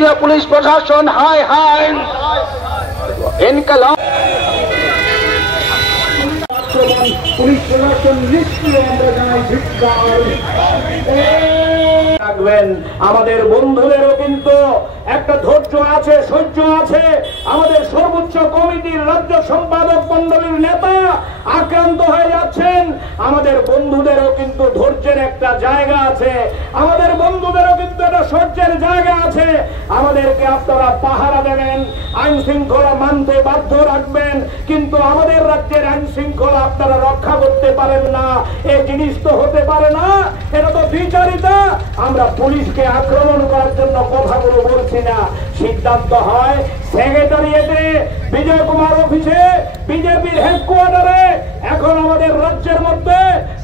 রাষ্ট্রীয় পুলিশ প্রশাসন হায় হায় ইনকালাব পুলিশ প্রশাসন নিষ্ক্রিয় আমরা জানাই ধিক্কার। আমাদের বন্ধুদেরও কিন্তু একটা ধৈর্য আছে, সহ্য আছে। আমাদের সর্বোচ্চ কমিটির রাজ্য সম্পাদক মন্ডলীর নেতা আক্রান্ত হয়ে যাচ্ছেন, আমাদের বন্ধুদেরও কিন্তু ধৈর্যের একটা জায়গা আছে, আমাদের বন্ধুদেরও কিন্তু একটা সহ্যের জায়গা আছে। আমাদেরকে আপনারা পাহারা দেবেন, আইন শৃঙ্খলা মানতে বাধ্য রাখবেন, কিন্তু আমাদের রাজ্যের আইন শৃঙ্খলা আপনারা রক্ষা করতে পারেন না। এই জিনিস তো হতে পারে না, এটা তো বিচারিতা। আমরা পুলিশকে আক্রমণ করার জন্য কথাগুলো বলছি না। সিদ্ধান্ত হয় সেক্রেটারিয়েটে, বিজয় কুমার অফিসে, বিজেপির হেডকোয়ার্টারে। এখন আমাদের রাজ্যের মধ্যে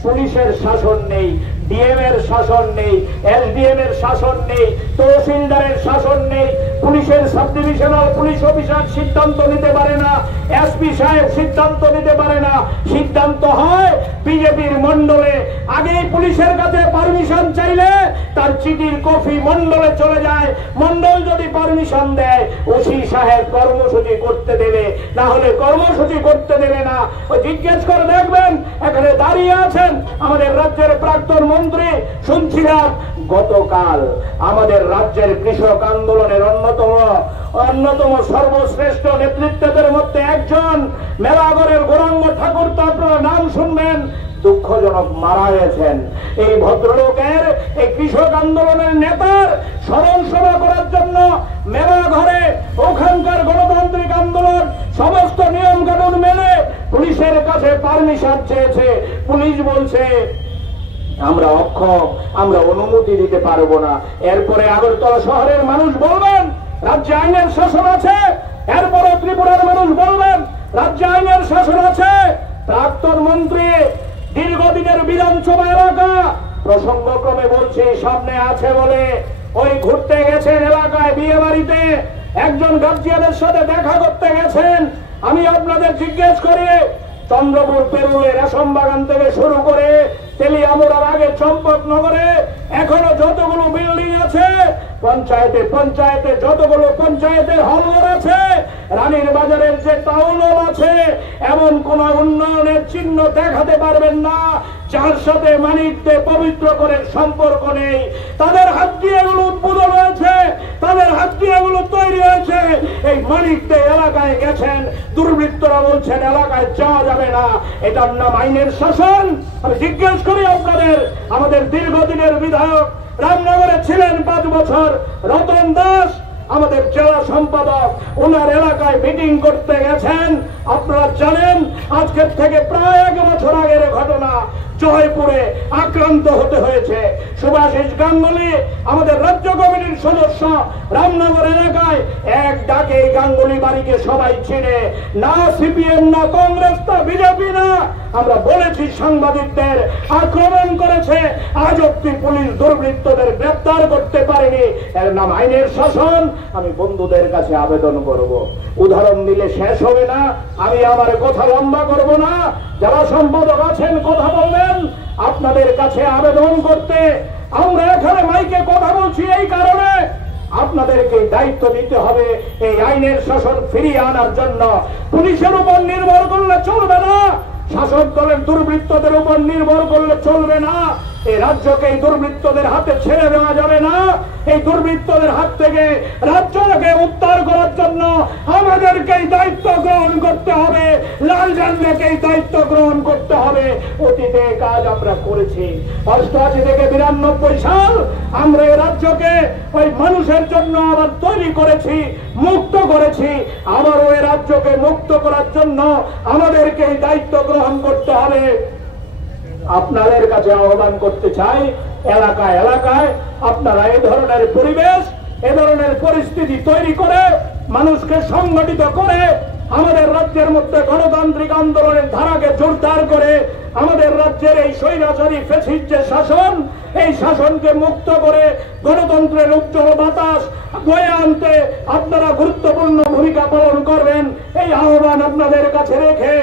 পুলিশের শাসন নেই, ডিএম এর শাসন নেই, এসডিএম এর শাসন নেই, তহসিলদারের শাসন নেই, পুলিশের সাব ডিভিশনাল পুলিশ অফিসার সিদ্ধান্ত নিতে পারে না, এসপি সাহেব সিদ্ধান্ত নিতে পারে না। সিদ্ধান্ত হয় বিজেপির মন্ডলে। আগেই পুলিশের কাছে পারমিশন চাইলে তার চিঠির কপি মন্ডলে চলে যায়, মন্ডল যদি পারমিশন দেয় ওসি সাহেব কর্মসূচি করতে দেবে, না হলে কর্মসূচি করতে দেবে না। ওই জিজ্ঞেস করে দেখবেন, এখানে দাঁড়িয়ে আছেন আমাদের রাজ্যের প্রাক্তন মন্ত্রী। শুনছিলাম গতকাল আমাদের রাজ্যের কৃষক আন্দোলনের অন্যতম সর্বশ্রেষ্ঠ নেতৃত্বদের মধ্যে একজন মেলাগড়ের গৌরাঙ্গ ঠাকুর, তো আপনারা নাম শুনবেন, দুঃখজনক মারা গেছেন। এই ভদ্রলোকের, এই কৃষক আন্দোলনের নেতার স্মরণ সভা করার জন্য মেলাঘরে ওখানকার গণতান্ত্রিক আন্দোলন সমস্ত নিয়ম কানুন মেনে পুলিশের কাছে পারমিশন চেয়েছে। পুলিশ বলছে আমরা অক্ষম, আমরা অনুমতি দিতে পারবো না। এরপরে আগরতলা শহরের মানুষ বলবেন রাজ্যে আইনের শাসন আছে, এরপরে ত্রিপুরার মানুষ বলবেন রাজ্যে আইনের শাসন আছে। প্রাক্তন মন্ত্রী দীর্ঘদিনের বিধানসভা এলাকা প্রসঙ্গক্রমে বলছি সামনে আছে বলে ওই ঘুরতে গেছেন এলাকায়, বিয়ে বাড়িতে একজন গার্জিয়ানের সাথে দেখা করতে গেছেন। আমি আপনাদের জিজ্ঞেস করি, চন্দ্রপুর পেরুলে রেশম বাগান থেকে শুরু করে তেলিয়ামুড়ার আগে চম্পকনগরে এখনো যতগুলো বিল্ডিং আছে, পঞ্চায়েতে যতগুলো পঞ্চায়েতের হলঘর আছে, রানীর বাজারের যে টাউন হল আছে, এমন কোন উন্নয়নের চিহ্ন দেখাতে পারবেন না যার সাথে মানিকদের পবিত্র করে সম্পর্ক নেই। তাদের হাত দিয়ে এগুলো উদ্বোধন হয়েছে, তাদের হাত দিয়ে এগুলো তৈরি হয়েছে। এই মানিকদের এলাকায় গেছেন, দুর্বৃত্তরা বলছেন এলাকায় যাওয়া যাবে না। এটার নাম আইনের শাসন? আমি জিজ্ঞেস করি আপনাদের, আমাদের দীর্ঘদিনের বিধায়ক রামনগরে ছিলেন 5 বছর রতন দাস, আমাদের জেলা সম্পাদক, ওনার এলাকায় মিটিং করতে গেছেন। আপনারা জানেন আজকের থেকে প্রায় 1 বছর আগের ঘটনা, জয়পুরে আক্রান্ত হতে হয়েছে সুভাষিস গাঙ্গুলি, আমাদের রাজ্য কমিটির সদস্য। রামনগর এলাকায় এক ডাকে গাঙ্গুলি বাড়িকে সবাই চিনে, না সিপিএম, না কংগ্রেস, না বিজেপি, না। আমরা বলেছি সাংবাদিকদের আক্রমণ করেছে, আজ অব্দি পুলিশ দুর্বৃত্তদের গ্রেপ্তার করতে পারেনি। এর নাম আইনের শাসন। আমি বন্ধুদের কাছে আবেদন করব, উদাহরণ দিলে শেষ হবে না, আমি আমার কথা লম্বা করব না। যারা সম্পাদক আছেন কথা বলবেন, আপনাদের কাছে আবেদন করতে আমরা এখানে মাইকে কথা বলছি এই কারণে আপনাদেরকে দায়িত্ব দিতে হবে এই আইনের শাসন ফিরিয়ে আনার জন্য। পুলিশের উপর নির্ভর করলে চলবে না, শাসক দলের দুর্বৃত্তদের উপর নির্ভর করলে চলবে না। এই রাজ্যকে এই দুর্বৃত্তদের হাতে ছেড়ে দেওয়া যাবে না। এই দুর্বৃত্তদের হাত থেকে রাজ্যকে উদ্ধার করার জন্য আমাদেরকে দায়িত্ব গ্রহণ করতে হবে, লাল ঝান্ডাকে দায়িত্ব গ্রহণ করতে হবে। অতীতে কাজ আমরা করেছি, 88 থেকে 92 সাল আমরা এই রাজ্যকে ওই মানুষের জন্য আবার তৈরি করেছি, মুক্ত করেছি। আবার ওই রাজ্যকে মুক্ত করার জন্য আমাদেরকে দায়িত্ব গ্রহণ করতে হবে। আপনাদের কাছে আহ্বান করতে চাই, এলাকায় এলাকায় আপনারা এই ধরনের পরিবেশ, এ ধরনের পরিস্থিতি তৈরি করে মানুষকে সংগঠিত করে আমাদের রাজ্যের মধ্যে গণতান্ত্রিক আন্দোলনের ধারাকে জোরদার করে আমাদের রাজ্যের এই স্বৈরাচারী ফ্যাসিস্ট যে শাসন, এই শাসনকে মুক্ত করে গণতন্ত্রের উজ্জ্বল বাতাস বয়ে আনতে আপনারা গুরুত্বপূর্ণ ভূমিকা পালন করবেন, এই আহ্বান আপনাদের কাছে রেখে